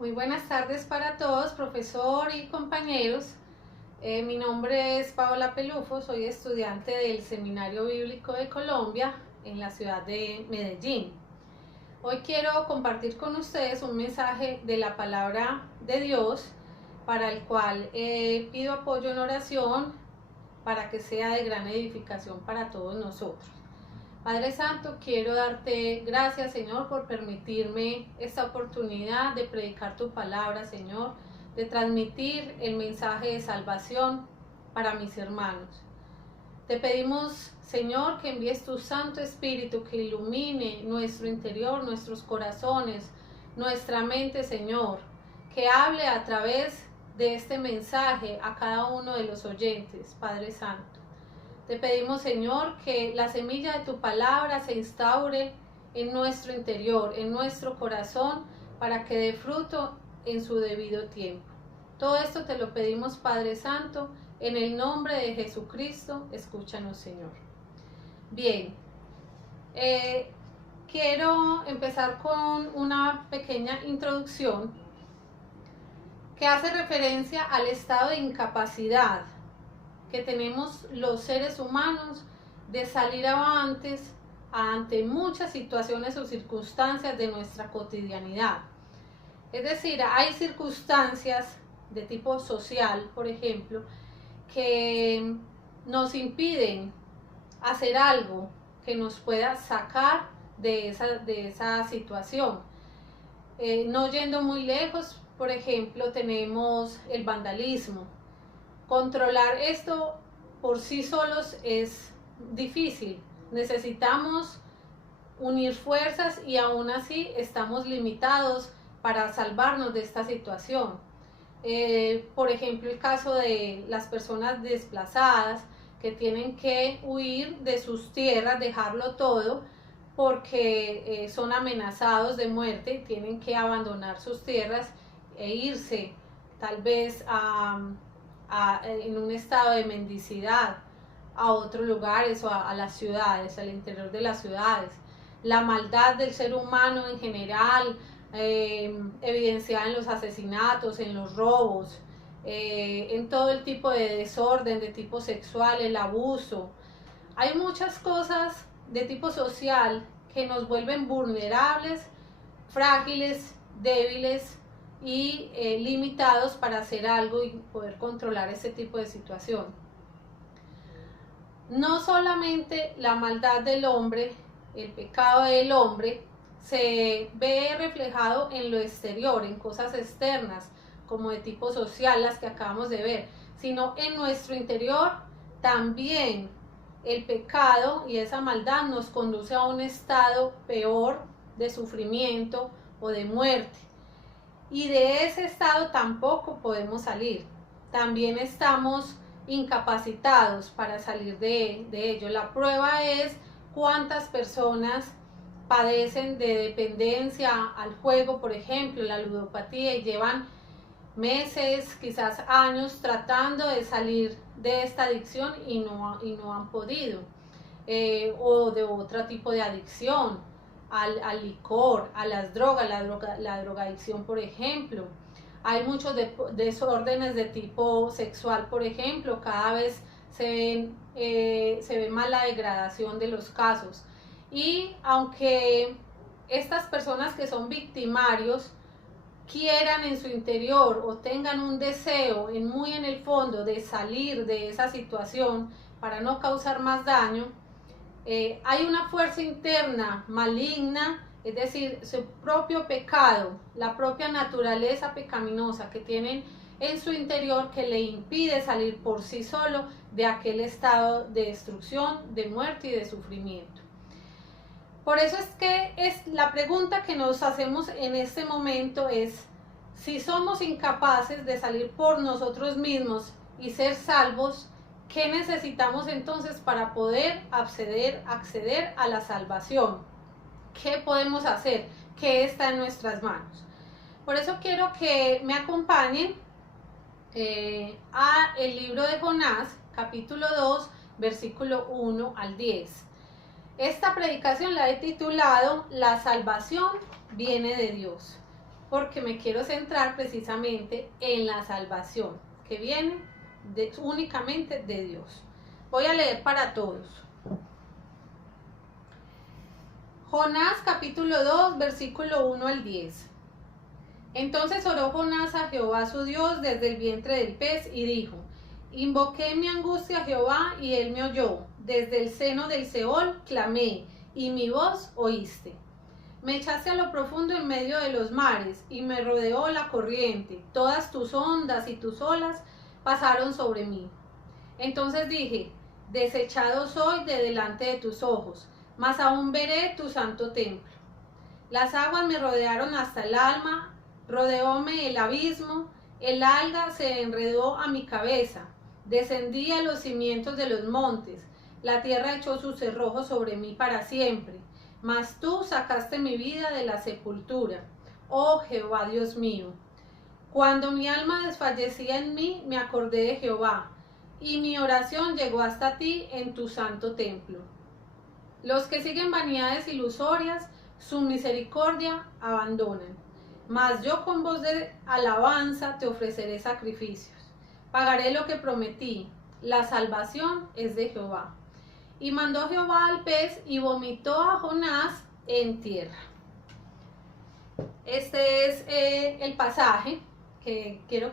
Muy buenas tardes para todos, profesor y compañeros. Mi nombre es Paola Pelufo, soy estudiante del Seminario Bíblico de Colombia en la ciudad de Medellín. Hoy quiero compartir con ustedes un mensaje de la palabra de Dios para el cual pido apoyo en oración para que sea de gran edificación para todos nosotros. Padre Santo, quiero darte gracias, Señor, por permitirme esta oportunidad de predicar tu palabra, Señor, de transmitir el mensaje de salvación para mis hermanos. Te pedimos, Señor, que envíes tu Santo Espíritu que ilumine nuestro interior, nuestros corazones, nuestra mente, Señor, que hable a través de este mensaje a cada uno de los oyentes, Padre Santo. Te pedimos, Señor, que la semilla de tu palabra se instaure en nuestro interior, en nuestro corazón, para que dé fruto en su debido tiempo. Todo esto te lo pedimos, Padre Santo, en el nombre de Jesucristo. Escúchanos, Señor. Bien, quiero empezar con una pequeña introducción que hace referencia al estado de incapacidad que tenemos los seres humanos de salir avantes ante muchas situaciones o circunstancias de nuestra cotidianidad. Es decir, hay circunstancias de tipo social, por ejemplo, que nos impiden hacer algo que nos pueda sacar de esa situación. No yendo muy lejos, por ejemplo, tenemos el vandalismo. Controlar esto por sí solos es difícil. Necesitamos unir fuerzas y aún así estamos limitados para salvarnos de esta situación. Por ejemplo, el caso de las personas desplazadas que tienen que huir de sus tierras, dejarlo todo, porque son amenazados de muerte, tienen que abandonar sus tierras e irse tal vez en un estado de mendicidad a otros lugares o a las ciudades, al interior de las ciudades. La maldad del ser humano en general, evidenciada en los asesinatos, en los robos, en todo el tipo de desorden de tipo sexual, el abuso. Hay muchas cosas de tipo social que nos vuelven vulnerables, frágiles, débiles y limitados para hacer algo y poder controlar ese tipo de situación. No solamente la maldad del hombre, el pecado del hombre, se ve reflejado en lo exterior, en cosas externas, como de tipo social, las que acabamos de ver, sino en nuestro interior también el pecado y esa maldad nos conduce a un estado peor de sufrimiento o de muerte. Y de ese estado tampoco podemos salir. También estamos incapacitados para salir de ello. La prueba es cuántas personas padecen de dependencia al juego, por ejemplo, la ludopatía, y llevan meses, quizás años tratando de salir de esta adicción y no han podido. O de otro tipo de adicción, al licor, a las drogas, la drogadicción, por ejemplo. Hay muchos desórdenes de tipo sexual, por ejemplo, cada vez se ve más la degradación de los casos. Y aunque estas personas que son victimarios quieran en su interior o tengan un deseo muy en el fondo de salir de esa situación para no causar más daño, hay una fuerza interna maligna, es decir, su propio pecado, la propia naturaleza pecaminosa que tienen en su interior que le impide salir por sí solo de aquel estado de destrucción, de muerte y de sufrimiento. Por eso es que la pregunta que nos hacemos en este momento es: si somos incapaces de salir por nosotros mismos y ser salvos, ¿qué necesitamos entonces para poder acceder a la salvación? ¿Qué podemos hacer? ¿Qué está en nuestras manos? Por eso quiero que me acompañen a el libro de Jonás, capítulo 2, versículo 1 al 10. Esta predicación la he titulado: La salvación viene de Dios. porque me quiero centrar precisamente en la salvación que viene únicamente de Dios. Voy a leer para todos. Jonás capítulo 2, versículo 1 al 10. Entonces oró Jonás a Jehová su Dios desde el vientre del pez y dijo: Invoqué mi angustia a Jehová y él me oyó. Desde el seno del Seol clamé y mi voz oíste. Me echaste a lo profundo en medio de los mares y me rodeó la corriente. Todas tus ondas y tus olas pasaron sobre mí. Entonces dije: desechado soy de delante de tus ojos, mas aún veré tu santo templo. Las aguas me rodearon hasta el alma, rodeóme el abismo, el alga se enredó a mi cabeza, descendí a los cimientos de los montes, la tierra echó sus cerrojos sobre mí para siempre, mas tú sacaste mi vida de la sepultura, oh Jehová Dios mío. Cuando mi alma desfallecía en mí, me acordé de Jehová, y mi oración llegó hasta ti en tu santo templo. Los que siguen vanidades ilusorias, su misericordia abandonan. Mas yo con voz de alabanza te ofreceré sacrificios. Pagaré lo que prometí. La salvación es de Jehová. Y mandó Jehová al pez y vomitó a Jonás en tierra. Este es el pasaje que quiero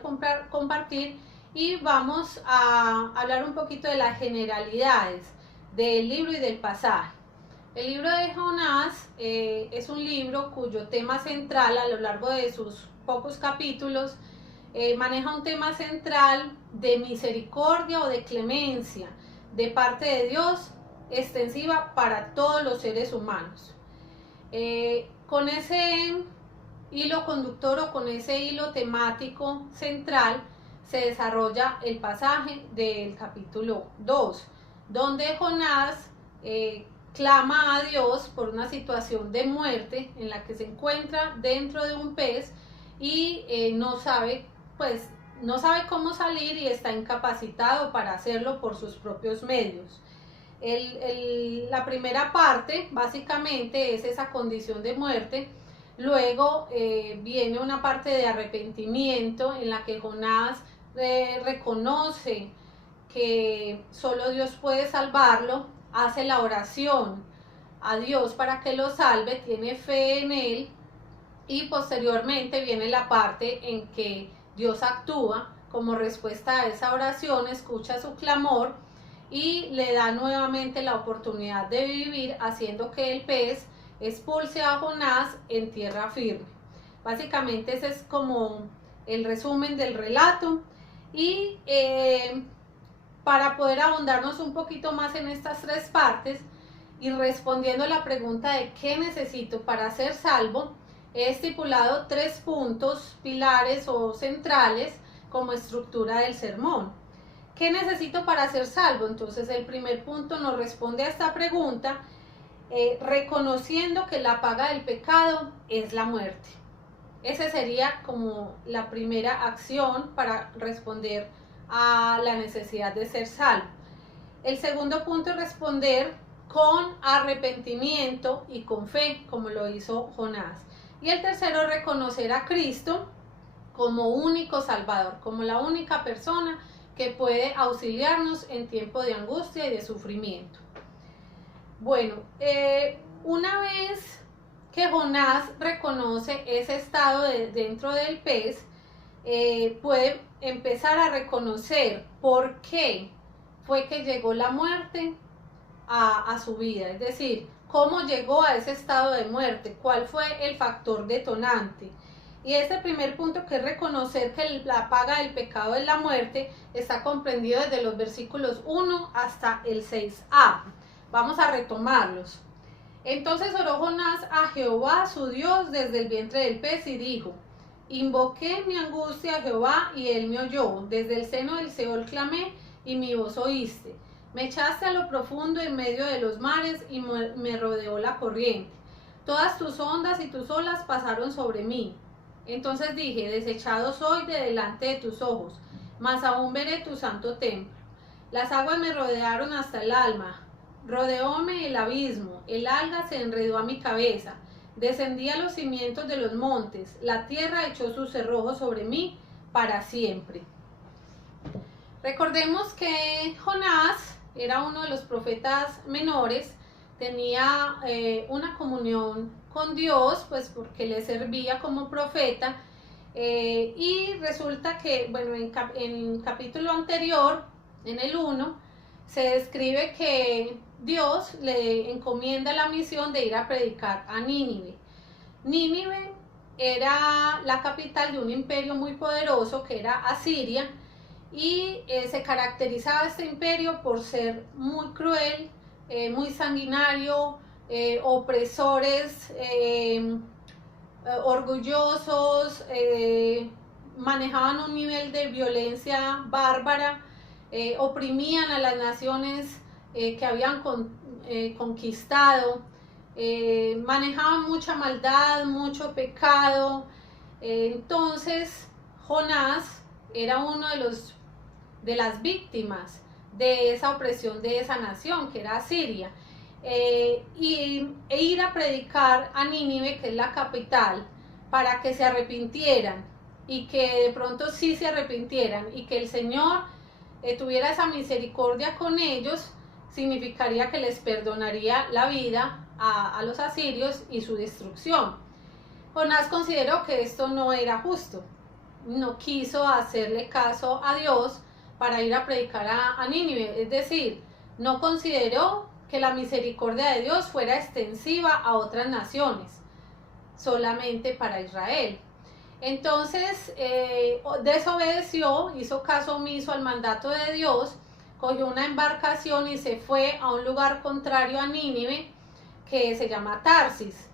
compartir, y vamos a hablar un poquito de las generalidades del libro y del pasaje. El libro de Jonás es un libro cuyo tema central a lo largo de sus pocos capítulos maneja un tema central de misericordia o de clemencia de parte de Dios, extensiva para todos los seres humanos. Con ese hilo conductor o con ese hilo temático central se desarrolla el pasaje del capítulo 2, donde Jonás clama a Dios por una situación de muerte en la que se encuentra dentro de un pez y no sabe cómo salir y está incapacitado para hacerlo por sus propios medios. La primera parte básicamente es esa condición de muerte. Luego viene una parte de arrepentimiento en la que Jonás reconoce que solo Dios puede salvarlo, hace la oración a Dios para que lo salve, tiene fe en él, y posteriormente viene la parte en que Dios actúa como respuesta a esa oración, escucha su clamor y le da nuevamente la oportunidad de vivir, haciendo que el pez expulse a Jonás en tierra firme. Básicamente ese es como el resumen del relato, y para poder ahondarnos un poquito más en estas tres partes y respondiendo a la pregunta de qué necesito para ser salvo, he estipulado 3 puntos pilares o centrales como estructura del sermón. ¿Qué necesito para ser salvo? Entonces el primer punto nos responde a esta pregunta reconociendo que la paga del pecado es la muerte. Esa sería como la primera acción para responder a la necesidad de ser salvo. El segundo punto es responder con arrepentimiento y con fe, como lo hizo Jonás. Y el tercero es reconocer a Cristo como único Salvador, como la única persona que puede auxiliarnos en tiempo de angustia y de sufrimiento. Bueno, una vez que Jonás reconoce ese estado dentro del pez, puede empezar a reconocer por qué fue que llegó la muerte a su vida, es decir, cómo llegó a ese estado de muerte, cuál fue el factor detonante. Y este primer punto, que es reconocer que la paga del pecado es la muerte, está comprendido desde los versículos 1 hasta el 6a. Vamos a retomarlos. Entonces oró Jonás a Jehová su Dios desde el vientre del pez y dijo: invoqué mi angustia a Jehová y él me oyó, desde el seno del Seol clamé y mi voz oíste. Me echaste a lo profundo en medio de los mares y me rodeó la corriente. Todas tus ondas y tus olas pasaron sobre mí. Entonces dije: desechado soy de delante de tus ojos, mas aún veré tu santo templo. Las aguas me rodearon hasta el alma, rodeóme el abismo, el alga se enredó a mi cabeza, Descendí a los cimientos de los montes, la tierra echó sus cerrojos sobre mí para siempre. Recordemos que Jonás era uno de los profetas menores, tenía una comunión con Dios, pues porque le servía como profeta, y resulta que, bueno, en capítulo anterior, en el 1, se describe que Dios le encomienda la misión de ir a predicar a Nínive. Nínive era la capital de un imperio muy poderoso que era Asiria, y se caracterizaba este imperio por ser muy cruel, muy sanguinario, opresores, orgullosos, manejaban un nivel de violencia bárbara, oprimían a las naciones que habían conquistado, manejaban mucha maldad, mucho pecado. Entonces Jonás era uno de las víctimas de esa opresión de esa nación que era Asiria, e ir a predicar a Nínive, que es la capital, para que se arrepintieran, y que de pronto sí se arrepintieran, y que el Señor tuviera esa misericordia con ellos, significaría que les perdonaría la vida a los asirios y su destrucción. Jonás consideró que esto no era justo, no quiso hacerle caso a Dios para ir a predicar a Nínive, es decir, no consideró que la misericordia de Dios fuera extensiva a otras naciones, solamente para Israel. Entonces desobedeció, hizo caso omiso al mandato de Dios, cogió una embarcación y se fue a un lugar contrario a Nínive que se llama Tarsis.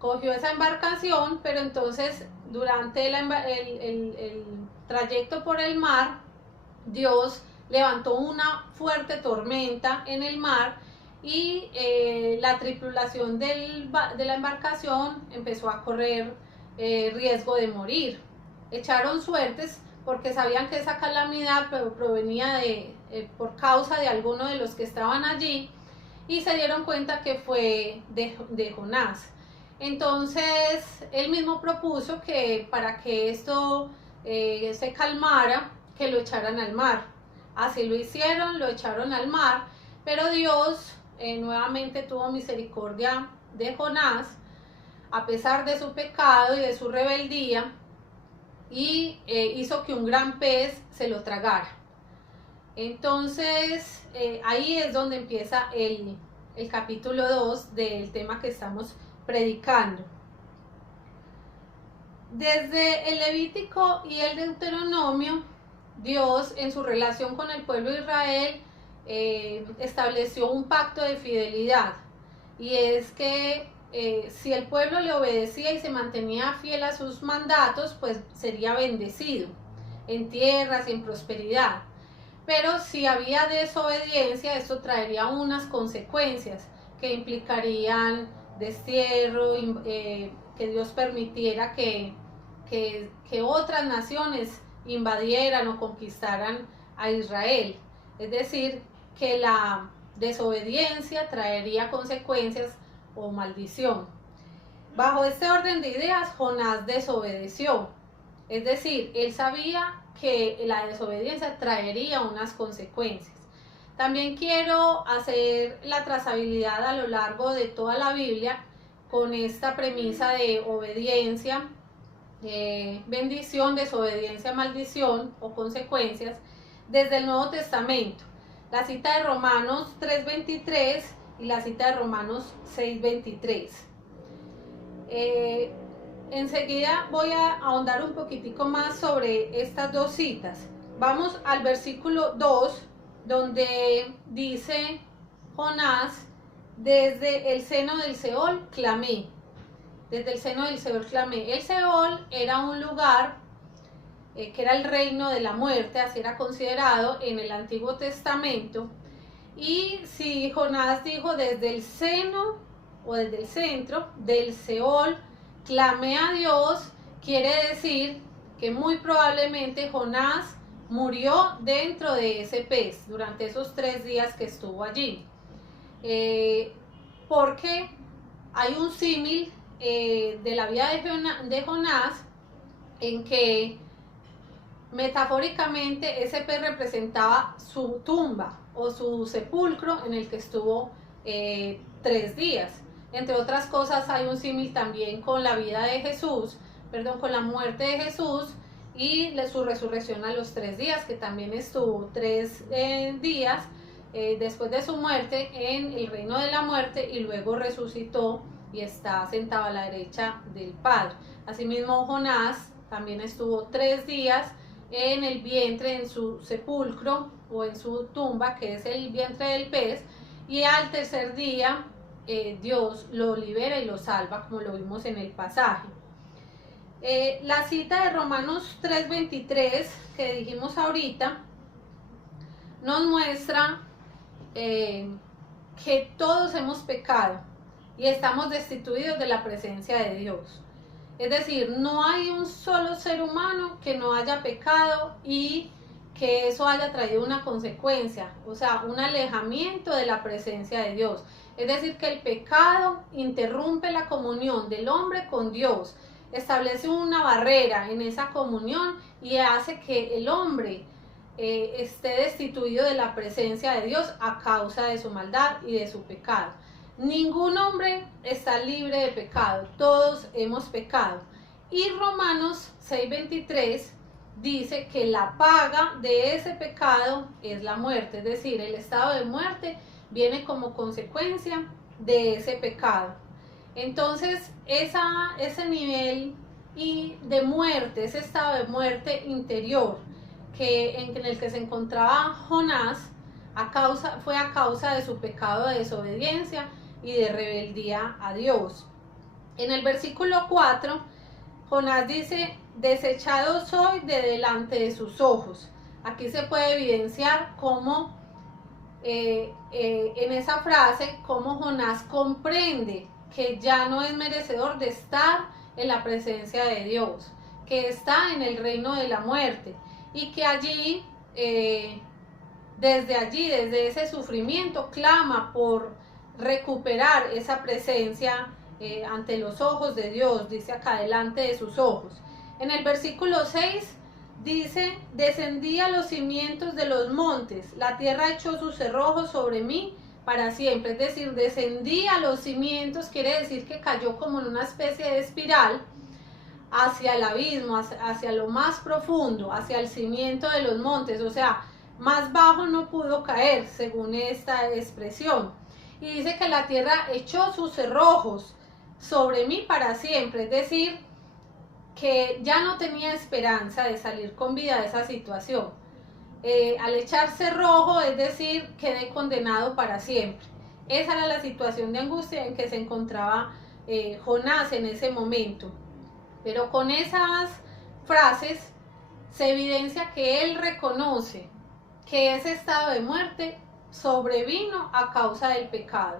Cogió esa embarcación, pero entonces durante el trayecto por el mar, Dios levantó una fuerte tormenta en el mar, y la tripulación de la embarcación empezó a correr riesgo de morir. Echaron suertes porque sabían que esa calamidad provenía por causa de alguno de los que estaban allí, y se dieron cuenta que fue de Jonás. Entonces él mismo propuso que para que esto se calmara, que lo echaran al mar. Así lo hicieron, lo echaron al mar, pero Dios nuevamente tuvo misericordia de Jonás, a pesar de su pecado y de su rebeldía, y hizo que un gran pez se lo tragara. Entonces ahí es donde empieza el capítulo 2 del tema que estamos predicando. Desde el Levítico y el Deuteronomio, Dios, en su relación con el pueblo de Israel, estableció un pacto de fidelidad, y es que si el pueblo le obedecía y se mantenía fiel a sus mandatos, pues sería bendecido en tierras y en prosperidad. Pero si había desobediencia, esto traería unas consecuencias que implicarían destierro, que Dios permitiera que otras naciones invadieran o conquistaran a Israel. Es decir, que la desobediencia traería consecuencias o maldición. Bajo este orden de ideas, Jonás desobedeció. Es decir, él sabía que la desobediencia traería unas consecuencias. También quiero hacer la trazabilidad a lo largo de toda la Biblia con esta premisa de obediencia, bendición, desobediencia, maldición o consecuencias desde el Nuevo Testamento. La cita de Romanos 3:23 y la cita de Romanos 6:23. Enseguida voy a ahondar un poquitico más sobre estas dos citas. Vamos al versículo 2, donde dice Jonás: desde el seno del Seol clamé. Desde el seno del Seol clamé. El Seol era un lugar que era el reino de la muerte, así era considerado en el Antiguo Testamento. Y si Jonás dijo desde el seno o desde el centro del Seol clamé a Dios, quiere decir que muy probablemente Jonás murió dentro de ese pez durante esos 3 días que estuvo allí, porque hay un símil de la vida de Jonás, en que metafóricamente ese pez representaba su tumba o su sepulcro en el que estuvo 3 días. Entre otras cosas, hay un símil también con la vida de Jesús, con la muerte de Jesús y su resurrección a los 3 días, que también estuvo 3 días después de su muerte en el reino de la muerte y luego resucitó y está sentado a la derecha del Padre. Asimismo, Jonás también estuvo 3 días en el vientre, en su sepulcro o en su tumba, que es el vientre del pez, y al tercer día Dios lo libera y lo salva, como lo vimos en el pasaje. La cita de Romanos 3:23 que dijimos ahorita nos muestra que todos hemos pecado y estamos destituidos de la presencia de Dios. Es decir, no hay un solo ser humano que no haya pecado y que eso haya traído una consecuencia, o sea, un alejamiento de la presencia de Dios. Es decir, que el pecado interrumpe la comunión del hombre con Dios, establece una barrera en esa comunión y hace que el hombre esté destituido de la presencia de Dios a causa de su maldad y de su pecado. Ningún hombre está libre de pecado, todos hemos pecado. Y Romanos 6:23 dice que la paga de ese pecado es la muerte, es decir, el estado de muerte viene como consecuencia de ese pecado. Entonces, ese nivel de muerte, ese estado de muerte interior en el que se encontraba Jonás, fue a causa de su pecado de desobediencia y de rebeldía a Dios. En el versículo 4, Jonás dice: desechado soy de delante de sus ojos. Aquí se puede evidenciar cómo en esa frase, cómo Jonás comprende que ya no es merecedor de estar en la presencia de Dios, que está en el reino de la muerte y que desde ese sufrimiento clama por recuperar esa presencia ante los ojos de Dios, dice acá, delante de sus ojos. En el versículo 6 dice: descendí a los cimientos de los montes, la tierra echó sus cerrojos sobre mí para siempre. Es decir, descendí a los cimientos, quiere decir que cayó como en una especie de espiral hacia el abismo, hacia lo más profundo, hacia el cimiento de los montes, o sea, más bajo no pudo caer, según esta expresión. Y dice que la tierra echó sus cerrojos sobre mí para siempre, es decir, que ya no tenía esperanza de salir con vida de esa situación. Al echar cerrojo, es decir, quedé condenado para siempre. Esa era la situación de angustia en que se encontraba Jonás en ese momento. Pero con esas frases se evidencia que él reconoce que ese estado de muerte sobrevino a causa del pecado,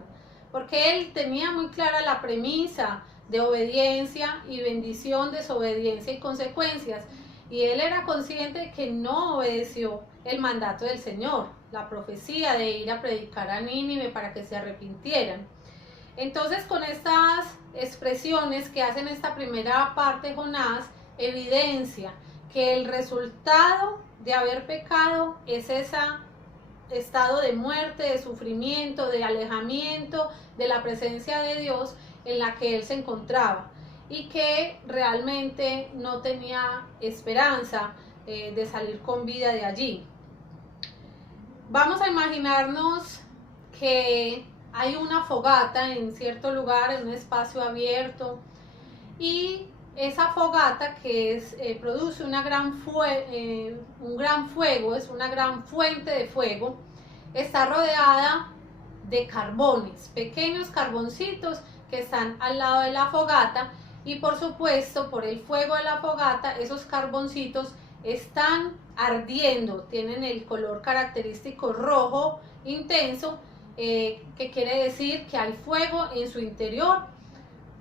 porque él tenía muy clara la premisa de obediencia y bendición, desobediencia y consecuencias, y él era consciente de que no obedeció el mandato del Señor, la profecía de ir a predicar a Nínive para que se arrepintieran. Entonces, con estas expresiones que hacen esta primera parte, Jonás evidencia que el resultado de haber pecado es ese estado de muerte, de sufrimiento, de alejamiento de la presencia de Dios en la que él se encontraba y que realmente no tenía esperanza de salir con vida de allí. Vamos a imaginarnos que hay una fogata en cierto lugar, en un espacio abierto, y esa fogata que produce un gran fuego, es una gran fuente de fuego, está rodeada de carbones, pequeños carboncitos que están al lado de la fogata, y por supuesto, por el fuego de la fogata, esos carboncitos están ardiendo, tienen el color característico rojo intenso, que quiere decir que hay fuego en su interior,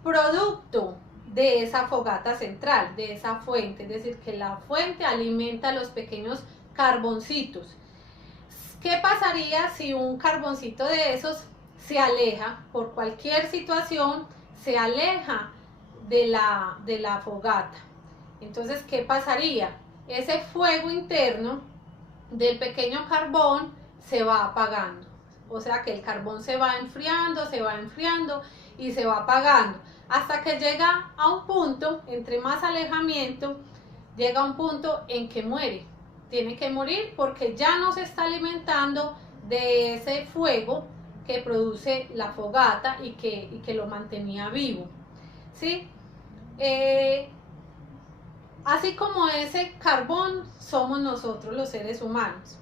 producto de esa fogata central, de esa fuente, es decir, que la fuente alimenta los pequeños carboncitos. ¿Qué pasaría si un carboncito de esos se aleja por cualquier situación, se aleja de la fogata. Entonces, ¿qué pasaría? Ese fuego interno del pequeño carbón se va apagando. O sea que el carbón se va enfriando y se va apagando. Hasta que llega a un punto, entre más alejamiento, llega a un punto en que muere. Tiene que morir porque ya no se está alimentando de ese fuego que produce la fogata y que lo mantenía vivo. ¿Sí? Así como ese carbón somos nosotros los seres humanos,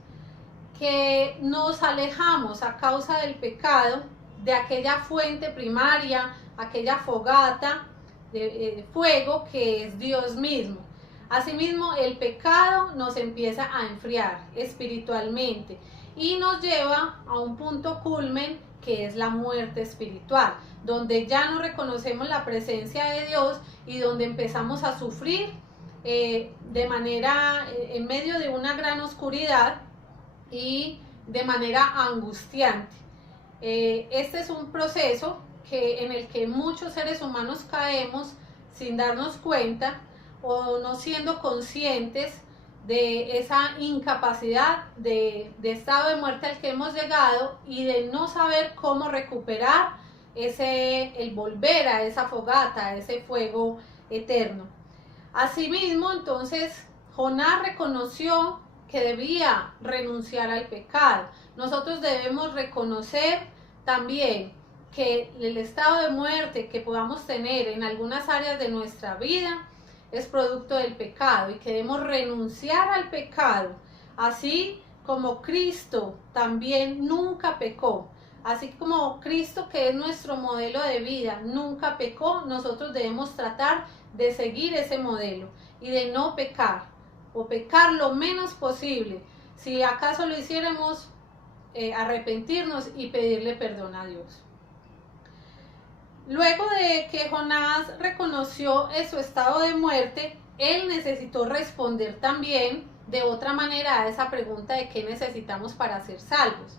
que nos alejamos a causa del pecado de aquella fuente primaria, aquella fogata de fuego que es Dios mismo. Asimismo, el pecado nos empieza a enfriar espiritualmente y nos lleva a un punto culmen que es la muerte espiritual, donde ya no reconocemos la presencia de Dios y donde empezamos a sufrir de manera, en medio de una gran oscuridad y de manera angustiante. Este es un proceso en el que muchos seres humanos caemos sin darnos cuenta o no siendo conscientes de esa incapacidad de estado de muerte al que hemos llegado y de no saber cómo recuperar el volver a esa fogata, a ese fuego eterno. Asimismo, entonces, Jonás reconoció que debía renunciar al pecado. Nosotros debemos reconocer también que el estado de muerte que podamos tener en algunas áreas de nuestra vida es producto del pecado y que debemos renunciar al pecado, así como Cristo también nunca pecó. Así como Cristo, que es nuestro modelo de vida, nunca pecó, nosotros debemos tratar de seguir ese modelo y de no pecar, o pecar lo menos posible. Si acaso lo hiciéramos, arrepentirnos y pedirle perdón a Dios. Luego de que Jonás reconoció su estado de muerte, él necesitó responder también de otra manera a esa pregunta de qué necesitamos para ser salvos.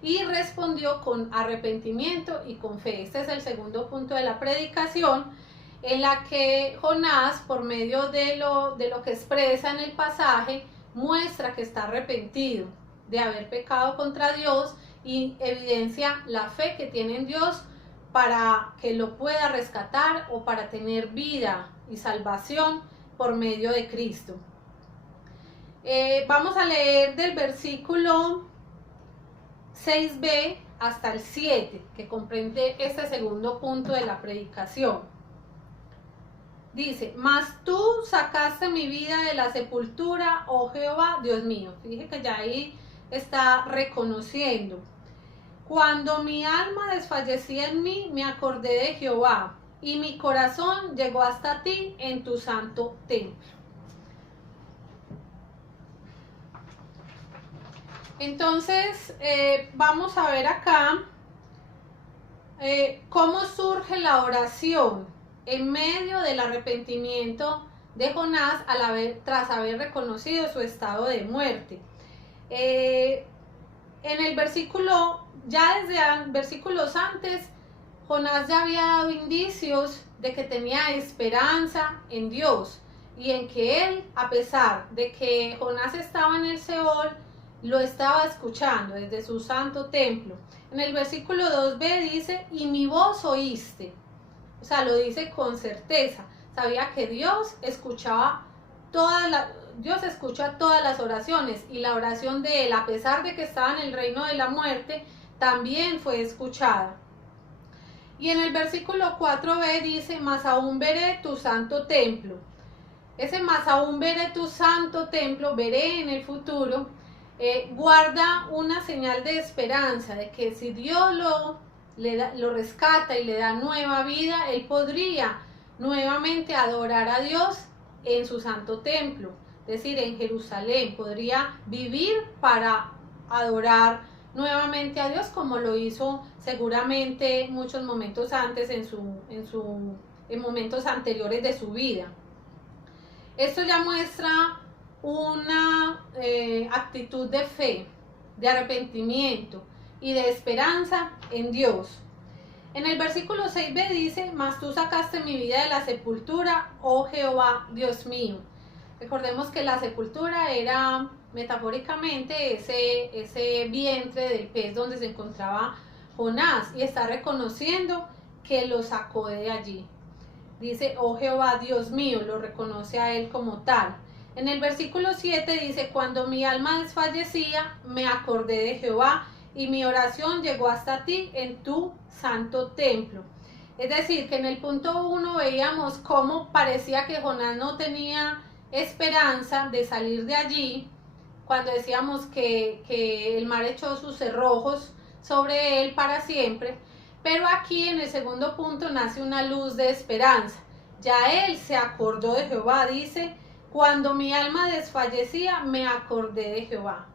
Y respondió con arrepentimiento y con fe. Este es el segundo punto de la predicación, en la que Jonás, por medio de lo que expresa en el pasaje, muestra que está arrepentido de haber pecado contra Dios y evidencia la fe que tiene en Dios para que lo pueda rescatar o para tener vida y salvación por medio de Cristo. Vamos a leer del versículo 6b hasta el 7, que comprende este segundo punto de la predicación. Dice: mas tú sacaste mi vida de la sepultura, oh Jehová, Dios mío. Fíjate que ya ahí está reconociendo. Cuando mi alma desfallecía en mí, me acordé de Jehová, y mi corazón llegó hasta ti en tu santo templo. Entonces, vamos a ver acá cómo surge la oración en medio del arrepentimiento de Jonás tras haber reconocido su estado de muerte. En el versículo, ya desde versículos antes, Jonás ya había dado indicios de que tenía esperanza en Dios y en que él, a pesar de que Jonás estaba en el Seol, lo estaba escuchando desde su santo templo. En el versículo 2b dice: y mi voz oíste. O sea, lo dice con certeza. Sabía que Dios escucha todas las oraciones, y la oración de él, a pesar de que estaba en el reino de la muerte, también fue escuchada. Y en el versículo 4b dice: mas aún veré tu santo templo. Ese mas aún veré tu santo templo, veré en el futuro, guarda una señal de esperanza, de que si Dios lo rescata y le da nueva vida, él podría nuevamente adorar a Dios en su santo templo, es decir, en Jerusalén. Podría vivir para adorar nuevamente a Dios, como lo hizo seguramente muchos momentos antes, en momentos anteriores de su vida. Esto ya muestra una actitud de fe, de arrepentimiento y de esperanza en Dios. En el versículo 6b dice, mas tú sacaste mi vida de la sepultura, oh Jehová, Dios mío. Recordemos que la sepultura era metafóricamente ese vientre del pez donde se encontraba Jonás, y está reconociendo que lo sacó de allí. Dice, oh Jehová, Dios mío, lo reconoce a él como tal. En el versículo 7 dice, cuando mi alma desfallecía, me acordé de Jehová, y mi oración llegó hasta ti en tu santo templo. Es decir, que en el punto 1 veíamos cómo parecía que Jonás no tenía esperanza de salir de allí, cuando decíamos que el mar echó sus cerrojos sobre él para siempre. Pero aquí en el segundo punto nace una luz de esperanza. Ya él se acordó de Jehová, dice, cuando mi alma desfallecía, me acordé de Jehová.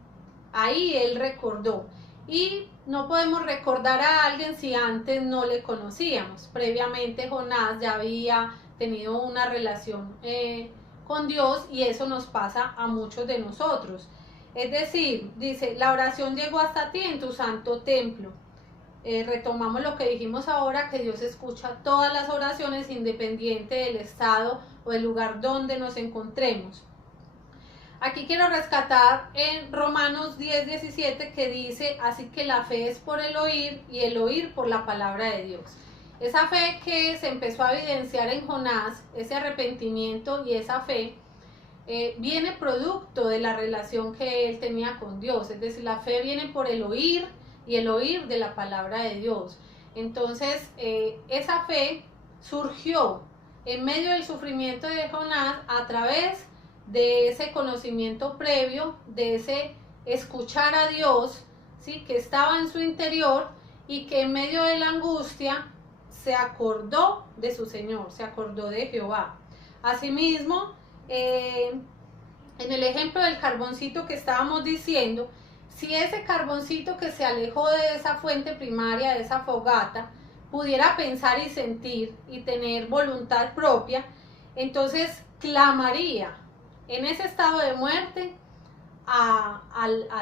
Ahí él recordó. Y no podemos recordar a alguien si antes no le conocíamos. Previamente Jonás ya había tenido una relación con Dios, y eso nos pasa a muchos de nosotros. Es decir, dice, la oración llegó hasta ti en tu santo templo. Retomamos lo que dijimos ahora, que Dios escucha todas las oraciones independiente del estado o el lugar donde nos encontremos. Aquí quiero rescatar en Romanos 10:17 que dice, así que la fe es por el oír y el oír por la palabra de Dios. Esa fe que se empezó a evidenciar en Jonás, ese arrepentimiento y esa fe, viene producto de la relación que él tenía con Dios. Es decir, la fe viene por el oír y el oír de la palabra de Dios. Entonces, esa fe surgió en medio del sufrimiento de Jonás a través de ese conocimiento previo, de ese escuchar a Dios, ¿sí?, que estaba en su interior, y que en medio de la angustia se acordó de su Señor, se acordó de Jehová. Asimismo, en el ejemplo del carboncito que estábamos diciendo, si ese carboncito que se alejó de esa fuente primaria, de esa fogata, pudiera pensar y sentir y tener voluntad propia, entonces clamaría en ese estado de muerte a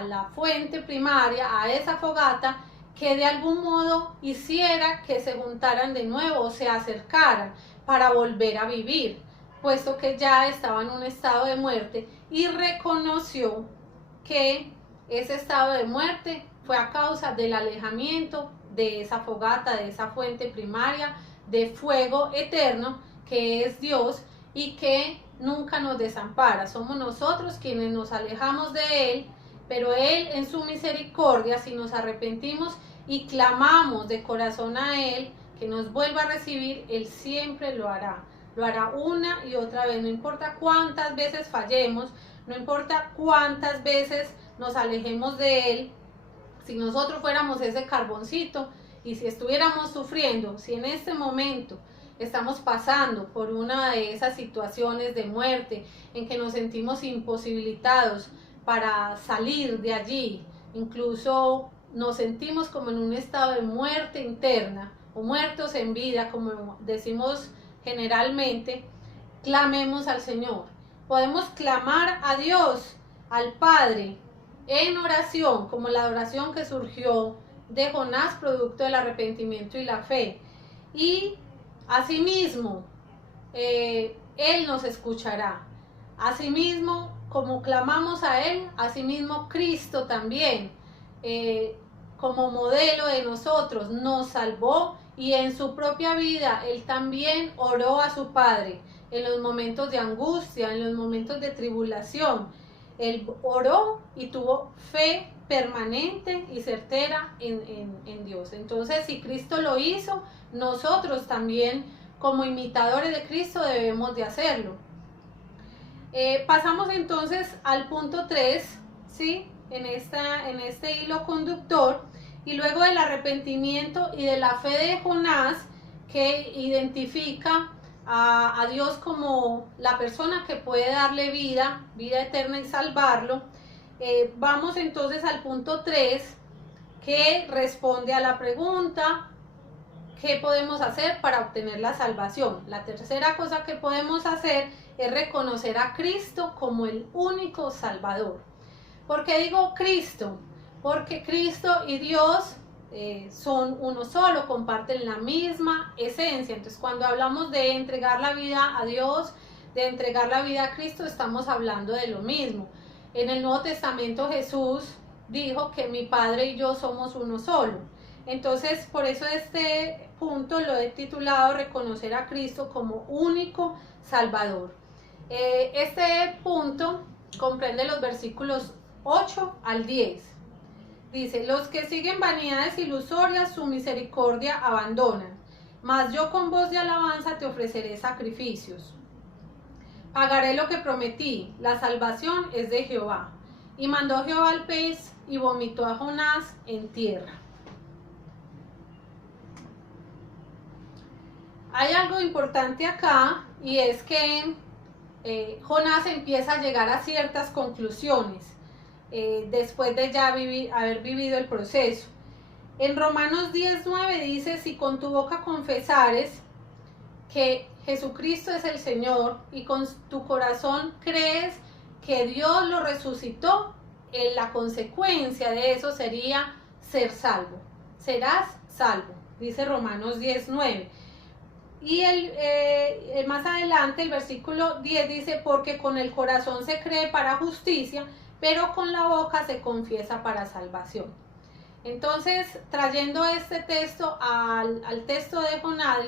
la fuente primaria, a esa fogata, que de algún modo hiciera que se juntaran de nuevo o se acercaran para volver a vivir, puesto que ya estaba en un estado de muerte, y reconoció que ese estado de muerte fue a causa del alejamiento de esa fogata, de esa fuente primaria de fuego eterno que es Dios, y que nunca nos desampara. Somos nosotros quienes nos alejamos de Él, pero Él en su misericordia, si nos arrepentimos y clamamos de corazón a Él que nos vuelva a recibir, Él siempre lo hará. Lo hará una y otra vez, no importa cuántas veces fallemos, no importa cuántas veces nos alejemos de Él. Si nosotros fuéramos ese carboncito, y si estuviéramos sufriendo, si en este momento estamos pasando por una de esas situaciones de muerte en que nos sentimos imposibilitados para salir de allí, incluso nos sentimos como en un estado de muerte interna o muertos en vida, como decimos generalmente, clamemos al Señor. Podemos clamar a Dios, al Padre, en oración, como la oración que surgió de Jonás, producto del arrepentimiento y la fe. Y asimismo, Él nos escuchará. Asimismo, como clamamos a Él, asimismo Cristo también, como modelo de nosotros, nos salvó, y en su propia vida Él también oró a su Padre en los momentos de angustia, en los momentos de tribulación. Él oró y tuvo fe permanente y certera en Dios. Entonces, si Cristo lo hizo, nosotros también, como imitadores de Cristo, debemos de hacerlo. Pasamos entonces al punto 3, ¿sí?, en este hilo conductor, y luego del arrepentimiento y de la fe de Jonás, que identifica a Dios como la persona que puede darle vida eterna y salvarlo, vamos entonces al punto 3, que responde a la pregunta: ¿qué podemos hacer para obtener la salvación? La tercera cosa que podemos hacer es reconocer a Cristo como el único Salvador. ¿Por qué digo Cristo? Porque Cristo y Dios son uno solo, comparten la misma esencia. Entonces, cuando hablamos de entregar la vida a Dios, de entregar la vida a Cristo, estamos hablando de lo mismo. En el Nuevo Testamento Jesús dijo que mi Padre y yo somos uno solo. Entonces, por eso este punto lo he titulado Reconocer a Cristo como único Salvador. Este punto comprende los versículos 8 al 10. Dice, los que siguen vanidades ilusorias su misericordia abandonan, mas yo con voz de alabanza te ofreceré sacrificios. Pagaré lo que prometí, la salvación es de Jehová. Y mandó Jehová al pez y vomitó a Jonás en tierra. Hay algo importante acá, y es que Jonás empieza a llegar a ciertas conclusiones después de ya haber vivido el proceso. En Romanos 10:9 dice, si con tu boca confesares que Jesucristo es el Señor y con tu corazón crees que Dios lo resucitó, la consecuencia de eso sería ser salvo. Serás salvo, dice Romanos 10:9. Y más adelante el versículo 10 dice, porque con el corazón se cree para justicia, pero con la boca se confiesa para salvación. Entonces, trayendo este texto al texto de Jonás,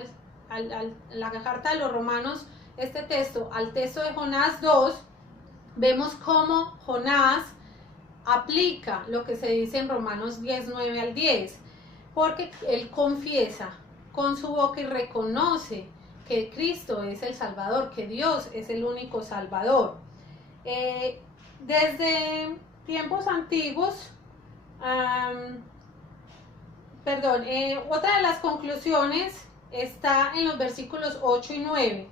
la carta de los Romanos, este texto al texto de Jonás 2, vemos cómo Jonás aplica lo que se dice en Romanos 10:9 al 10, porque él confiesa con su boca y reconoce que Cristo es el Salvador, que Dios es el único Salvador. Desde tiempos antiguos, otra de las conclusiones está en los versículos 8 y 9.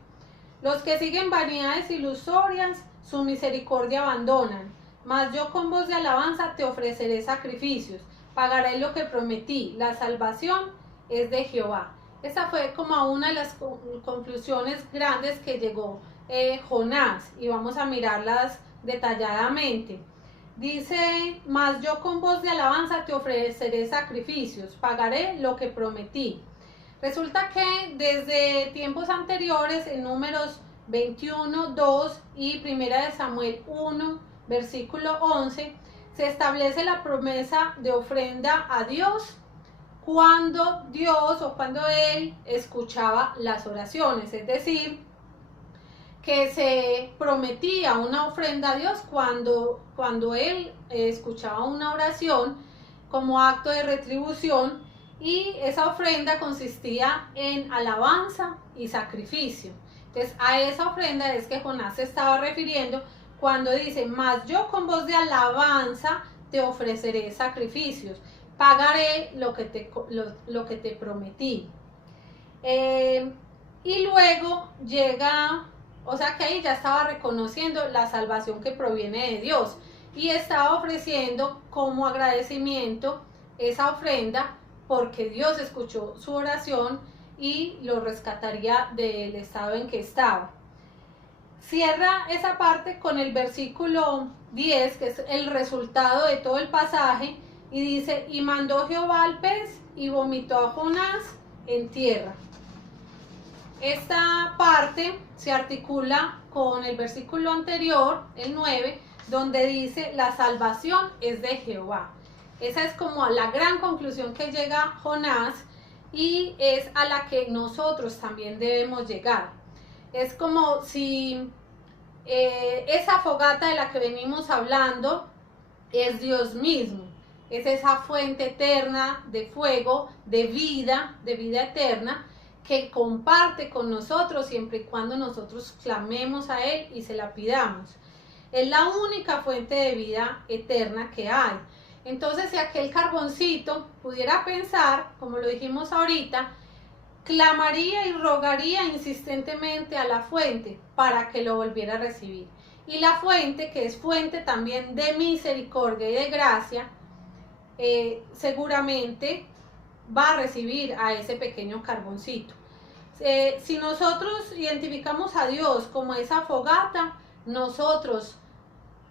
Los que siguen vanidades ilusorias, su misericordia abandonan, mas yo con voz de alabanza te ofreceré sacrificios, pagaré lo que prometí, la salvación es de Jehová. Esa fue como una de las conclusiones grandes que llegó Jonás, y vamos a mirarlas detalladamente. Dice, mas yo con voz de alabanza te ofreceré sacrificios, pagaré lo que prometí. Resulta que desde tiempos anteriores, en Números 21:2 y 1 de Samuel 1, versículo 11, se establece la promesa de ofrenda a Dios cuando Él escuchaba las oraciones, es decir, que se prometía una ofrenda a Dios cuando Él escuchaba una oración como acto de retribución, y esa ofrenda consistía en alabanza y sacrificio. Entonces, a esa ofrenda es que Jonás se estaba refiriendo cuando dice, mas yo con voz de alabanza te ofreceré sacrificios, pagaré lo que te prometí. Y luego llega, o sea que ahí ya estaba reconociendo la salvación que proviene de Dios y estaba ofreciendo como agradecimiento esa ofrenda porque Dios escuchó su oración y lo rescataría del estado en que estaba. Cierra esa parte con el versículo 10, que es el resultado de todo el pasaje, y dice, y mandó Jehová al pez y vomitó a Jonás en tierra. Esta parte se articula con el versículo anterior, el 9, donde dice, la salvación es de Jehová. Esa es como la gran conclusión que llega Jonás y es a la que nosotros también debemos llegar. Es como si esa fogata de la que venimos hablando es Dios mismo. Es esa fuente eterna de fuego, de vida eterna, que comparte con nosotros siempre y cuando nosotros clamemos a Él y se la pidamos. Es la única fuente de vida eterna que hay. Entonces, si aquel carboncito pudiera pensar, como lo dijimos ahorita, clamaría y rogaría insistentemente a la fuente para que lo volviera a recibir. Y la fuente, que es fuente también de misericordia y de gracia, seguramente va a recibir a ese pequeño carboncito. Si nosotros identificamos a Dios como esa fogata, nosotros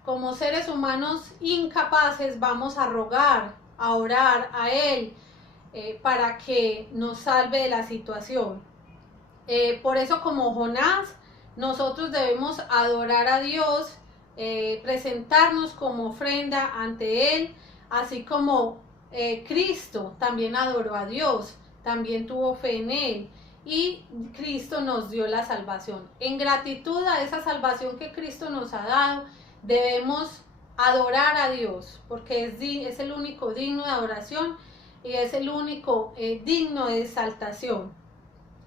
como seres humanos incapaces vamos a rogar, a orar a Él, para que nos salve de la situación. Por eso, como Jonás, nosotros debemos adorar a Dios, presentarnos como ofrenda ante Él, así como Cristo también adoró a Dios, también tuvo fe en Él, y Cristo nos dio la salvación. En gratitud a esa salvación que Cristo nos ha dado, debemos adorar a Dios, porque es el único digno de adoración y es el único digno de exaltación.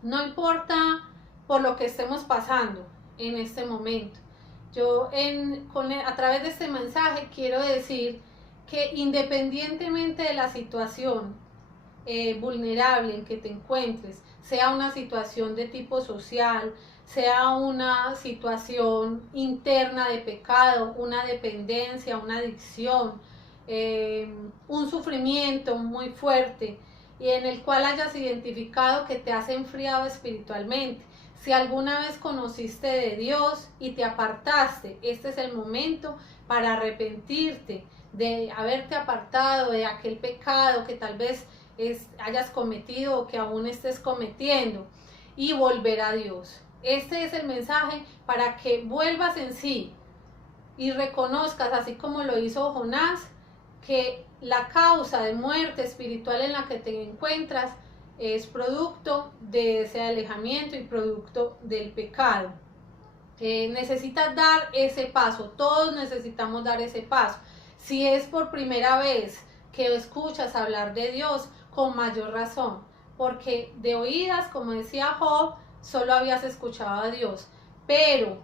No importa por lo que estemos pasando en este momento. Yo a través de este mensaje quiero decir que independientemente de la situación vulnerable en que te encuentres, sea una situación de tipo social, sea una situación interna de pecado, una dependencia, una adicción, un sufrimiento muy fuerte y en el cual hayas identificado que te has enfriado espiritualmente. Si alguna vez conociste de Dios y te apartaste, este es el momento para arrepentirte de haberte apartado de aquel pecado que tal vez hayas cometido o que aún estés cometiendo y volver a Dios. Este es el mensaje para que vuelvas en sí y reconozcas, así como lo hizo Jonás, que la causa de muerte espiritual en la que te encuentras es producto de ese alejamiento y producto del pecado. Necesitas dar ese paso, todos necesitamos dar ese paso. Si es por primera vez que escuchas hablar de Dios, con mayor razón, porque de oídas, como decía Job, solo habías escuchado a Dios, pero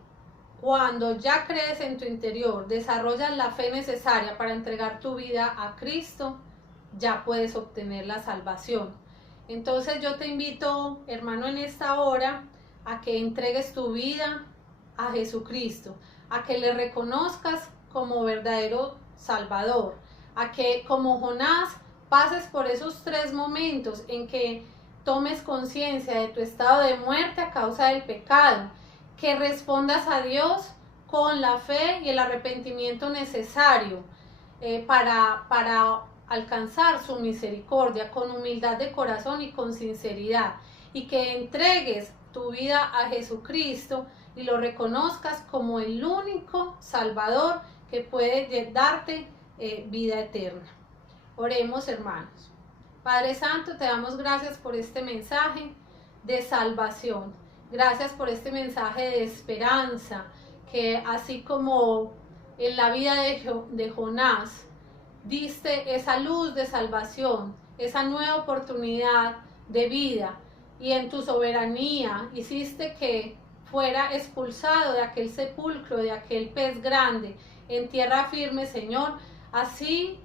cuando ya crees en tu interior, desarrollas la fe necesaria para entregar tu vida a Cristo, ya puedes obtener la salvación. Entonces yo te invito, hermano, en esta hora, a que entregues tu vida a Jesucristo, a que le reconozcas como verdadero Salvador, a que como Jonás pases por esos 3 momentos en que tomes conciencia de tu estado de muerte a causa del pecado, que respondas a Dios con la fe y el arrepentimiento necesario para alcanzar su misericordia, con humildad de corazón y con sinceridad, y que entregues tu vida a Jesucristo y lo reconozcas como el único Salvador que puede darte vida eterna. Oremos, hermanos. Padre Santo, te damos gracias por este mensaje de salvación. Gracias por este mensaje de esperanza, que así como en la vida de Jonás, diste esa luz de salvación, esa nueva oportunidad de vida, y en tu soberanía hiciste que fuera expulsado de aquel sepulcro, de aquel pez grande, en tierra firme, Señor. Así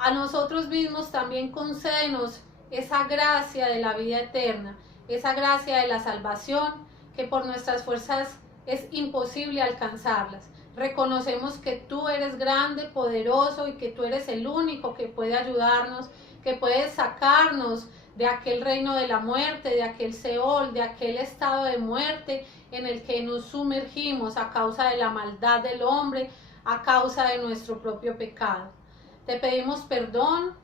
a nosotros mismos también concédenos esa gracia de la vida eterna, esa gracia de la salvación, que por nuestras fuerzas es imposible alcanzarlas. Reconocemos que tú eres grande, poderoso, y que tú eres el único que puede ayudarnos, que puede sacarnos de aquel reino de la muerte, de aquel Seol, de aquel estado de muerte en el que nos sumergimos a causa de la maldad del hombre, a causa de nuestro propio pecado. Te pedimos perdón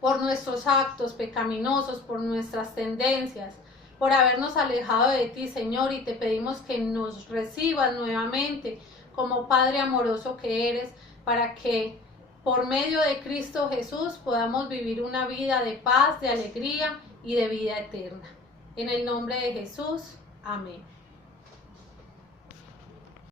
por nuestros actos pecaminosos, por nuestras tendencias, por habernos alejado de ti, Señor, y te pedimos que nos recibas nuevamente como Padre amoroso que eres, para que por medio de Cristo Jesús podamos vivir una vida de paz, de alegría y de vida eterna. En el nombre de Jesús, amén.